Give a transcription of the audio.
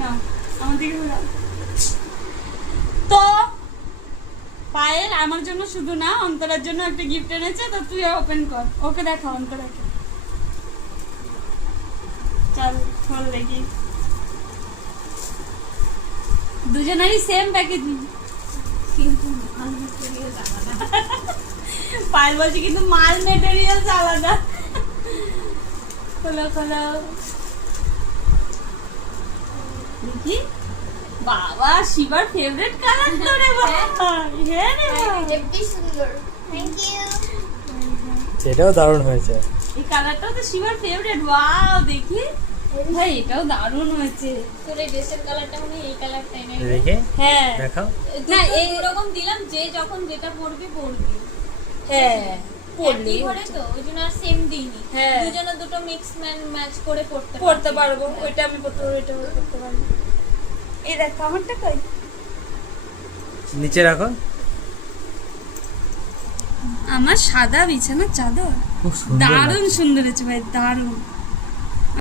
না আমার দিকে ঘোরাও। তো পায়েল আমার জন্য শুধু না, অন্তরার জন্য একটা গিফট এনেছে, তো তুই ওপেন কর, ওকে দেখা অন্তরাকে। চল খোল দেখি। দুজনেরই সেম প্যাকেজিং, কিন্তু মাল মেটেরিয়াল আলাদা। পায়েল বলছে কিন্তু মাল মেটেরিয়াল আলাদা। খোলো খোলো দেখি। বাবা শিবার ফেভারিট কালার তো রে বাবা। হ্যাঁ রে বাবা, হেভি সুন্দর। Thank you. সেটাও দারুণ হয়েছে। এই কালারটাও তো শিবার ফেভারিট। ওয়াও দেখি ভাই, এটাও দারুণ হয়েছে। তোর এই ড্রেসের কালারটা মানে এই কালারটাই নেই। দেখে হ্যাঁ দেখাও। না এই এরকম দিলাম যে যখন যেটা পরবি পরবি। হ্যাঁ পরলি করে তো ওই জন্য আর সেম দিইনি। হ্যাঁ। দুজনে দুটো মিক্স ম্যাচ করে পড়তে পারবো। ওইটা আমি পড়তে পারবো, এটা আমি পড়তে পারবো। এই দেখ আমারটা কই। নিচে রাখো। আমার সাদা বিছানার চাদর খুব সুন্দর দারুণ সুন্দর হয়েছে ভাই, দারুণ।